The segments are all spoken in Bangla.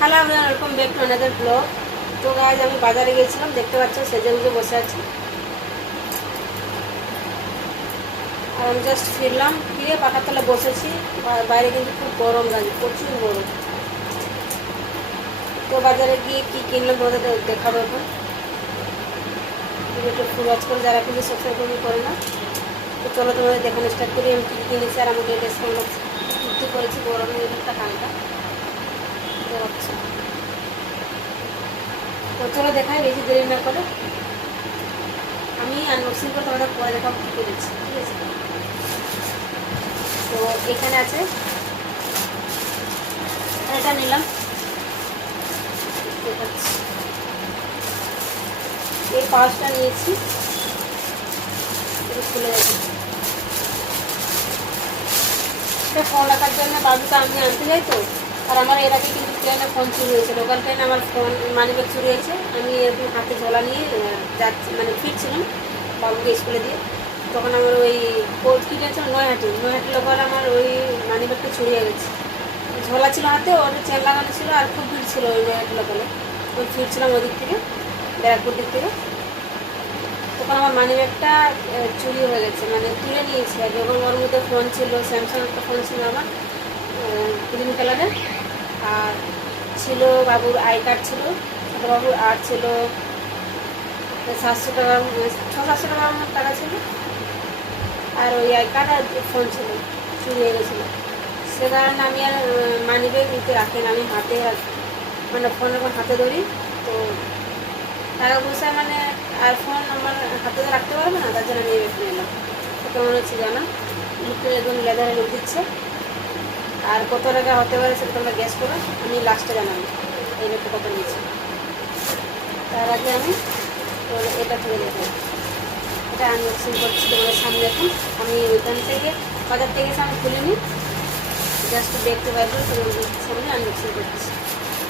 হ্যালো আমরা welcome back to another blog. তো গাইজ আমি বাজারে গিয়েছিলাম, দেখতে পাচ্ছ সেজে গুজে বসে আছি। আর আমি জাস্ট ফিরলাম, ফিরে পাখার তলে বসেছি। বাইরে কিন্তু খুব গরম লাগে, প্রচুর গরম। তো বাজারে গিয়ে কী কিনলাম তোমাদের দেখাবো এখন। একটু ফুল ওয়াচ করে যারা কিন্তু সাবস্ক্রাইব করে না, তো চলো তোমাদের দেখানো স্টার্ট করি আমি কী কী কিনেছি। আর আমাকে ডিসকাউন্ট কুর্তি করেছি, গরমের একটা হালকা দেখাচ্ছি। তো চলো দেখাই, বেশি দেরি না করে আমি আনবক্সিং করে তোমাদের পরে দেখাবো কী করেছি, ঠিক আছে। তো এখানে আছে, এটা নিলাম, দেখাচ্ছি। এই পাউচটা নিয়েছি, খুলে দেখি। এটা ফোন রাখার জন্য বাবুকে আমি আনতে যাই তো। আর আমার এর আগে কিন্তু ট্রেনে ফোন চুরি হয়েছে, লোকাল ট্রেনে আমার ফোন মানিব্যাগ চুরি হয়েছে। আমি এরকম হাতে ঝোলা নিয়ে যাচ্ছি, মানে ফিরছিলাম বাবুকে স্কুলে দিয়ে। তখন আমার ওই কী গেছে নৈহাটি লোকাল, আমার ওই মানিব্যাগটা চুরি হয়ে গেছে। ঝোলা ছিল হাতে, ওর চেন লাগানো ছিল, আর খুব ভিড় ছিল ওই নৈহাটি লোকালে। ওই ফিরছিলাম ওদিক থেকে, ব্যারাকপুর দিক থেকে। তখন আমার মানিব্যাগটা চুরি হয়ে গেছে, মানে তুলে নিয়েছি। আর যখন ওর মধ্যে ফোন ছিল, স্যামসাং একটা ফোন ছিল আমার, গ্রিন কালারের। আর ছিল বাবুর আই কার্ড ছিল, ছোটো বাবুর। আর ছিল 700 টাকা, 600-700 টাকা ছিল। আর ওই আই কার্ড আর ফোন ছিল, চুরি হয়ে গেছিলো। সে কারণে আমি আর মানিব্যাগ নিতে রাখি না, আমি হাতে রাখি, মানে ফোন এখন হাতে ধরি। তো টাকা পয়সা মানে আর ফোন আমার হাতে তো রাখতে পারবে না, তার জন্য নিয়ে বেশি নিলাম। তো কেমন হচ্ছে জানো, লুকটা একদম লেদারে লুক দিচ্ছে। আর কত টাকা হতে পারে সেটা তোমরা গ্যাস করো, আমি লাস্টে জানাবো এই রেটটা কত নিয়েছি। তার আগে আমি এটা তুলে দেখবো, এটা আনবক্সিং করছি তোমাদের সামনে। এখন আমি ওইখান থেকে বাজার থেকে এসে আমি খুলে নিই, জাস্ট দেখতে পারবো তোমাদের সামনে আনবক্সিং করছি,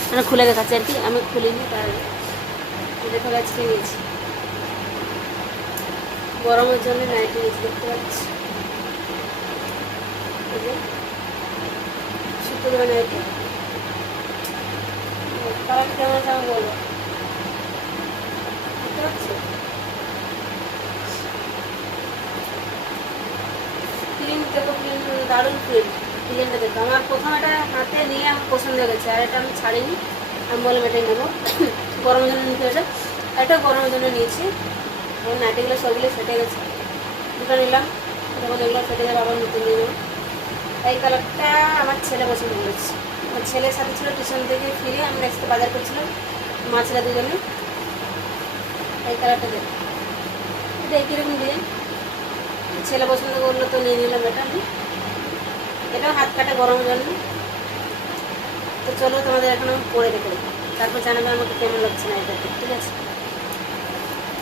মানে খুলে দেখাচ্ছি আর কি। আমি খুলে নিই, তার দেখো আজকে নিয়েছি গরমের জন্য নাইটি নিয়েছি, দেখতে পাচ্ছি। শুক্তো দেবে নাইটি, কালার কেমন আছে আমি বলবো, দেখতে পাচ্ছি। প্রিন্ট দেখো, প্রিন্ট দারুণ প্রিন্ট, ডিজাইনটা দেখো। আমার প্রথম এটা হাতে নিয়ে আমার পছন্দ হয়ে গেছে, আর এটা আমি ছাড়িনি, আমি বললাম এটাই নেবো। গরমের জন্য নিতে হয়েছে, এটা গরমের জন্য নিয়েছি। আমার নাইটিগুলো সবগুলো ফেটে গেছে, দুটো নিলাম, যখন এগুলো ফেটে যাবে আবার নতুন নিয়ে নেবো। এই কালারটা আমার ছেলে পছন্দ করেছে, আমার ছেলের সাথে ছিল, টিউশন থেকে ফিরে আমরা একসাথে বাজার করছিলাম, মা ছেলে দুজনে। এই কালারটা দেখো, এটা কীরকম ডিজাইন, ছেলে পছন্দ করলো তো নিয়ে নিলাম এটা আমি। এটাও হাত কাটা গরমের জন্য। তো চলো তোমাদের এখন আমি পরে রেখে দেবো, তারপর জানাবে আমাকে কেমন লাগছে না এটাতে, ঠিক আছে।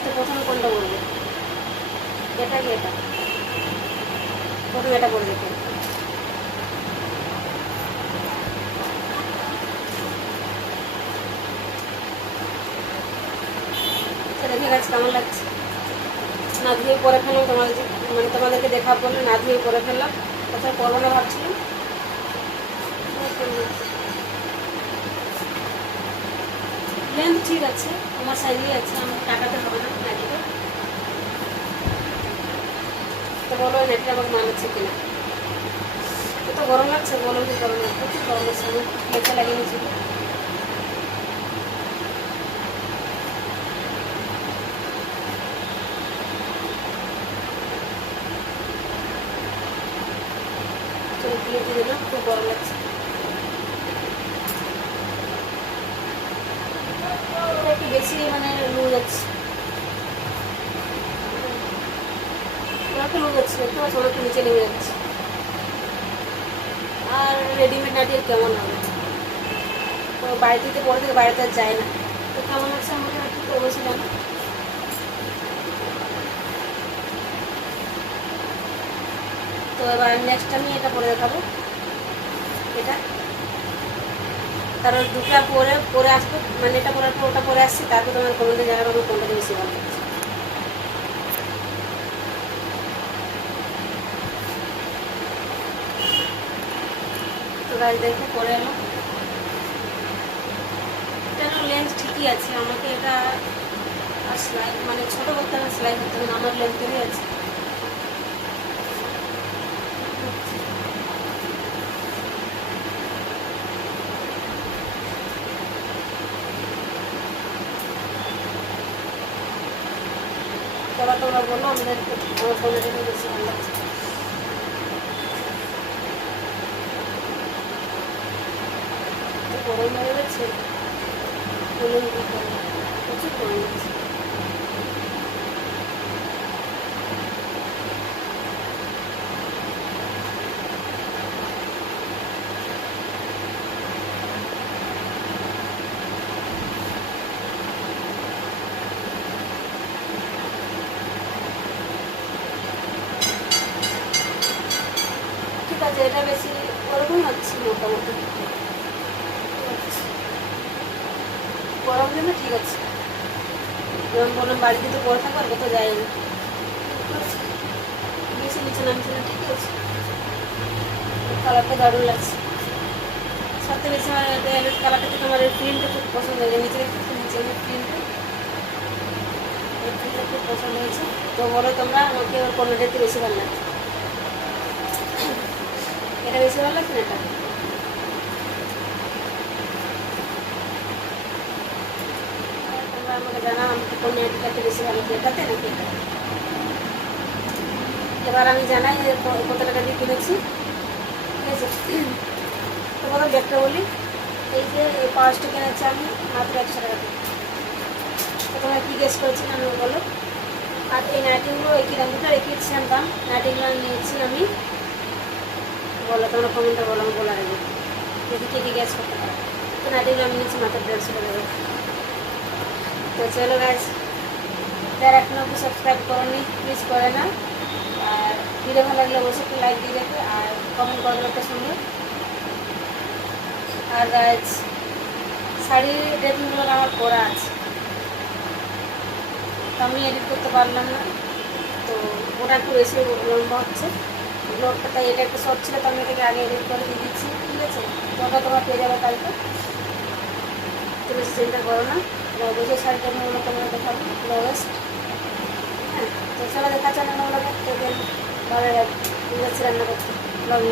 তো প্রথমে কোনটা বলবো, এটা কি এটা, প্রথমে এটা পরে দেখো। দেখে গেছে কেমন লাগছে, না ধুয়ে পরে ফেললাম তোমাদের, মানে তোমাদেরকে দেখা পড়লে না ধুয়ে পরে ফেললাম, কোথাও করবো না ভাবছিলাম। লেন্থ ঠিক আছে, আমার সাইজেই আছে, আমার টাকাতে হবে না নাইটিটা। তো বলো নাইটিটা আমাকে মানাচ্ছে কিনা। এত গরম লাগছে, বলো যে গরম লাগছে, প্রচুর গরম লাগছে, আমি মেচা লাগিয়ে নিয়েছি। চলো দিয়ে দিলাম, খুব গরম লাগছে। এটা একটু বেশি মানে লুজ আছে, একটু লুজ আছে, একটু একটু নিচে নেমে যাচ্ছে। আর রেডিমেড নাইটি কেমন হবে, তো বাড়িতে পরে থেকে বাড়িতে আর যায় না। তো কেমন লাগছে আমাকে একটু অবশ্যই জানো। তো এবার নেক্সট আমি এটা পরে দেখাবো, এটা তারপর দুটা পরে আসবো, মানে এটা পরার পর ওটা পরে আসছি, তারপর তোমার কমেন্টে জানাবো আমার কোনটা বেশি ভালো লাগছে। তো গাছ দেখো পরে এলো, ঠিকই আছে, আমাকে এটা আর সেলাই মানে ছোটো করতে হবে, সেলাই করতে হবে, আমার লেন্থেরই আছে। তোমরা বলো আমাদের আমার ফোনটা বেশি ভালো লাগছে। গরম হয়ে গেছে, বলুন কী করবো, প্রচুর গরম হচ্ছে। ঠিক আছে, এটা বেশি ওরকম হচ্ছে মোটামুটি, গরম জন্য ঠিক আছে। যেমন বললাম বাড়িতে তো পরে থাকবো, আর কোথাও যায়নি, বেশি নিচে নামছে না, ঠিক আছে। কালারটা দারুণ লাগছে, সবথেকে বেশি আমার রেড কালারটা থেকে আমার এই প্রিন্টটা খুব পছন্দ হয়েছে, নিচে নিচে প্রিন্টটা, এই প্রিন্টটা খুব পছন্দ হয়েছে। তো বলো তোমরা আমাকে ওর কোনটাতে বেশি ভালো লাগছে, এটা বেশি ভালো লাগছে না এটা? তোমরা আমাকে জানাও আমাকে কোন নেটটাতে বেশি ভালো লাগে, এটাতে নাকি এটা? এবার আমি জানাই যে কত টাকা দিয়ে কিনেছি, ঠিক আছে। তো প্রথম ব্যাগটা বলি, এই যে এই পাউচটা কিনেছি আমি মাত্র 100 টাকা দিয়ে। তো তোমরা কী গেস করেছি আমি বলো। আর এই নাইটিগুলো একই দাম, দুটো একই সেম দাম। নাইটিগুলো নিয়েছি আমি, বলো তোমরা কমেন্টে বলো, আমি বলার আগে যদি কে গ্যাস করতে পারো। তো নাইটিগুলো আমি নিয়েছি মাত্র 150 টাকা দিয়ে। তো চলো গাইজ, যারা এখনো অব্দি সাবস্ক্রাইব করোনি প্লিজ করে না, আর ভিডিও ভালো লাগলে অবশ্যই একটু লাইক দিয়ে দেবে আর কমেন্ট করে দেবে একটা সুন্দর। আর গাইজ শাড়ির ড্রেসিংগুলো আমার পরা আছে, তো আমি এডিট করতে পারলাম না, তো ওটা একটু বেশি লম্বা হচ্ছে ব্লগটা, তাই এটা একটু শর্ট ছিল, তো আমি এটাকে আগে এডিট করে দিয়ে দিচ্ছি, ঠিক আছে। তো ওটা তোমার পেয়ে যাবে কালকে, তো বেশি চিন্তা করো না। অবশ্যই শাড়িটা মূল্য তোমরা দেখাবো লোয়েস্ট, হ্যাঁ। তো চলো দেখা যাচ্ছে রান্নাগুলোকে, তো ভালো লাগছে রান্না করতে, লং